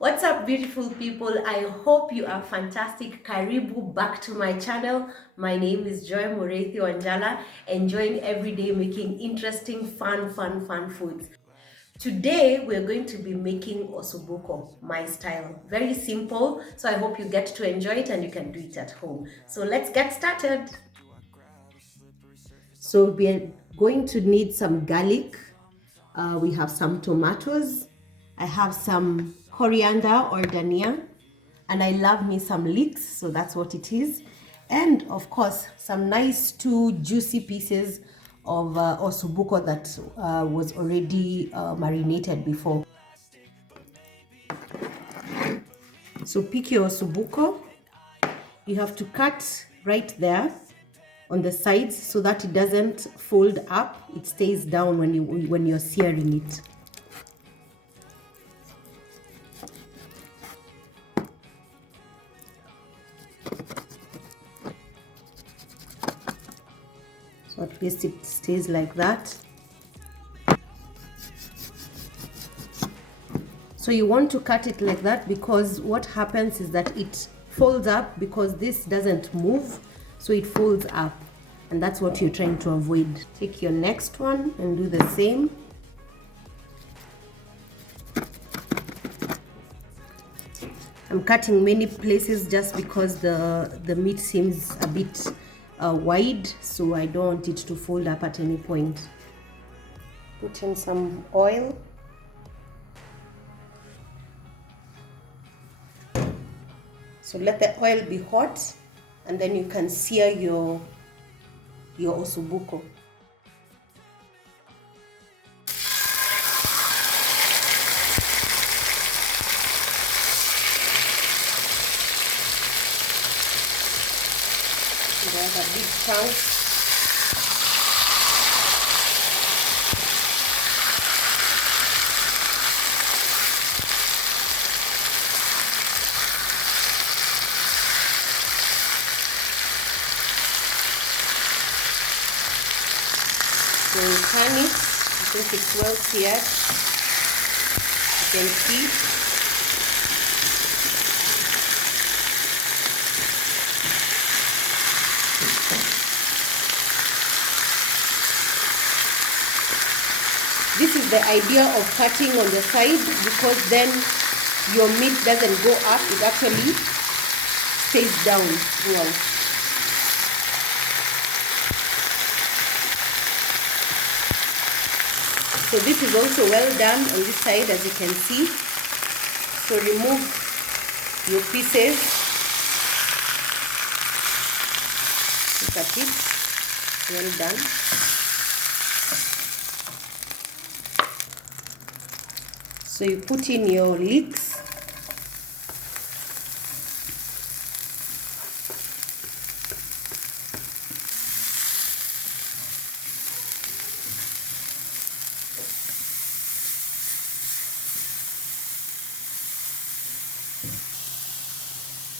What's up, beautiful people? I hope you are fantastic. Karibu back to my channel. My name is Joy Morethi Wanjala, enjoying every day making interesting, fun foods. Today, we're going to be making ossobuco, my style. Very simple, so I hope you get to enjoy it and you can do it at home. So let's get started. So we're going to need some garlic. We have some tomatoes. I have some coriander or dhania, and I love me some leeks, so that's what it is. And of course, some nice two juicy pieces of ossobuco that was already marinated before. So pick your ossobuco. You have to cut right there on the sides so that it doesn't fold up. It stays down when you're searing it. So at least it stays like that. So you want to cut it like that because what happens is that it folds up because this doesn't move, so it folds up, and that's what you're trying to avoid. Take your next one and do the same. I'm cutting many places just because the meat seems a bit wide, so I don't want it to fold up at any point. Put in some oil. So let the oil be hot, and then you can sear your ossobuco. There's a big chunk. So you turn it. I think it's well seared. You can see. This is the idea of cutting on the side because then your meat doesn't go up, it actually stays down well. So this is also well done on this side, as you can see. So remove your pieces. Look at it, well done. So you put in your leeks.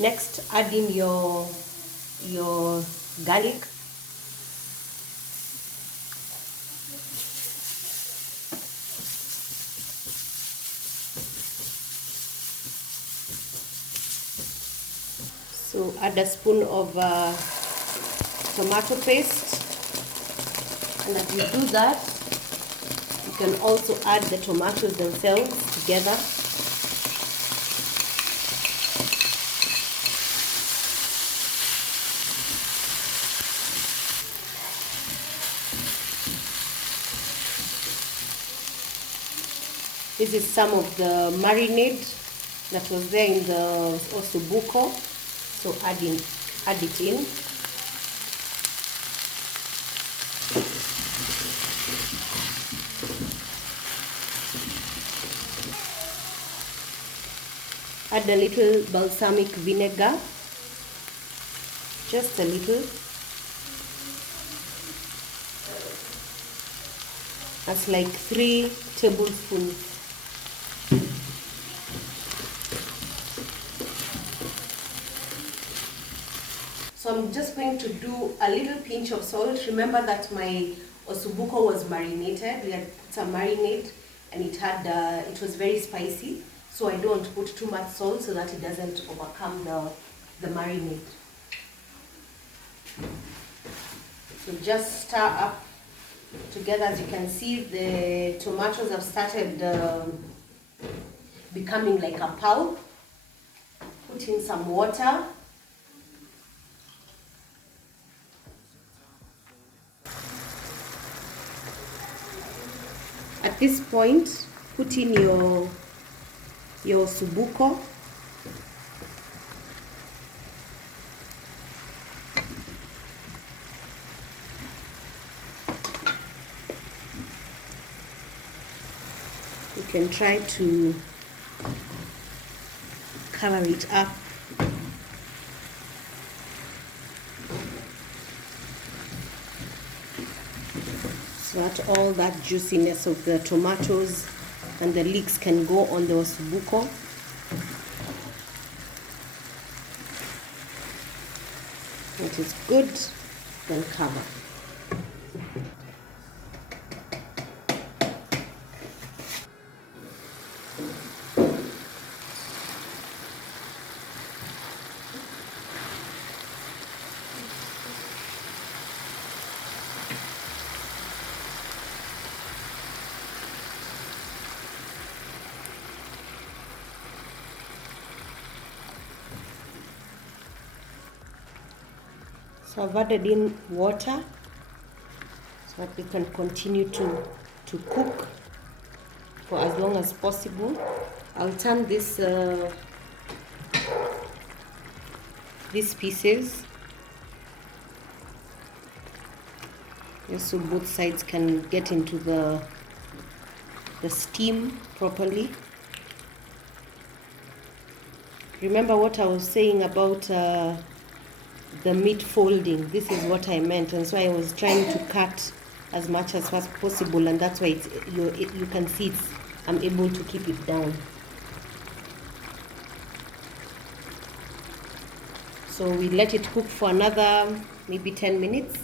Next, add in your garlic. So add a spoon of tomato paste, and as you do that, you can also add the tomatoes themselves together. This is some of the marinade that was there in the ossobuco, so add it in. Add a little balsamic vinegar, just a little. That's like 3 tablespoons. So I'm just going to do a little pinch of salt. Remember that my ossobuco was marinated. We had put some marinade and it was very spicy. so I don't put too much salt so that it doesn't overcome the marinade. So just stir up together. As you can see, the tomatoes have started becoming like a pulp. Put in some water. At this point, put in your ossobuco. You can try to cover it up. So that all that juiciness of the tomatoes and the leeks can go on the ossobuco. It is good, then cover. So I've added in water so that we can continue to cook for as long as possible. I'll turn these pieces just so both sides can get into the steam properly. Remember what I was saying about the meat folding? This is what I meant, and so I was trying to cut as much as was possible, and that's why you can see I'm able to keep it down. So we let it cook for another maybe 10 minutes.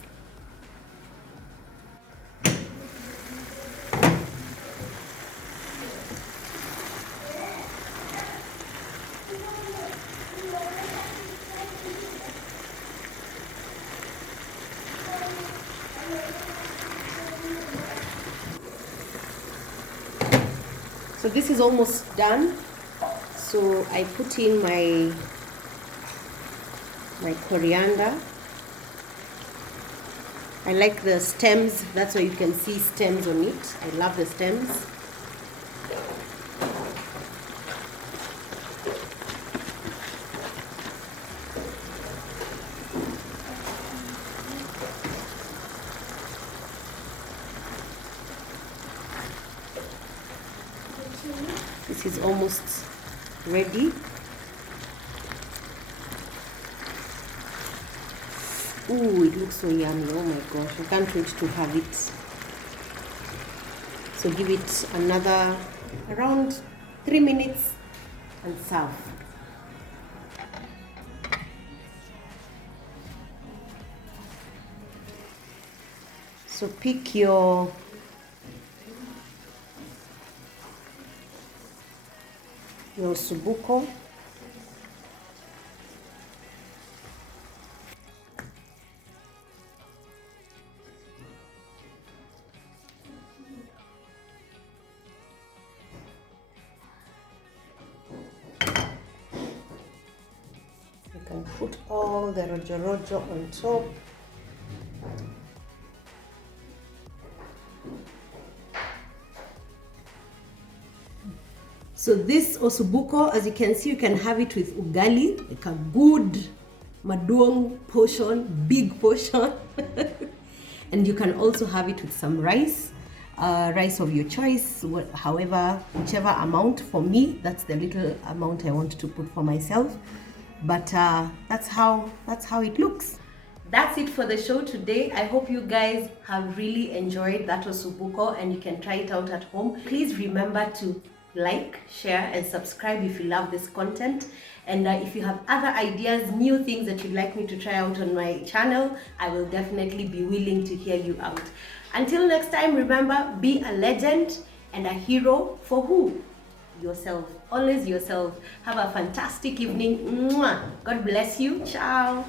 So this is almost done. So I put in my coriander. I like the stems, that's why you can see stems on it. I love the stems. This is almost ready. Ooh, it looks so yummy. Oh my gosh, I can't wait to have it. So give it another around 3 minutes and serve. So pick your ossobuco. You can put all the rojo on top. So this ossobuco, as you can see, you can have it with ugali, like a good maduong portion, big portion. And you can also have it with some rice, rice of your choice, whichever amount. For me, that's the little amount I want to put for myself. But that's how it looks. That's it for the show today. I hope you guys have really enjoyed that ossobuco and you can try it out at home. Please remember to like, share and subscribe if you love this content, and if you have other ideas, new things that you'd like me to try out on my channel, I will definitely be willing to hear you out. Until next time, remember, be a legend and a hero for who? yourself. Always yourself. Have a fantastic evening. Mwah. God bless you. Ciao.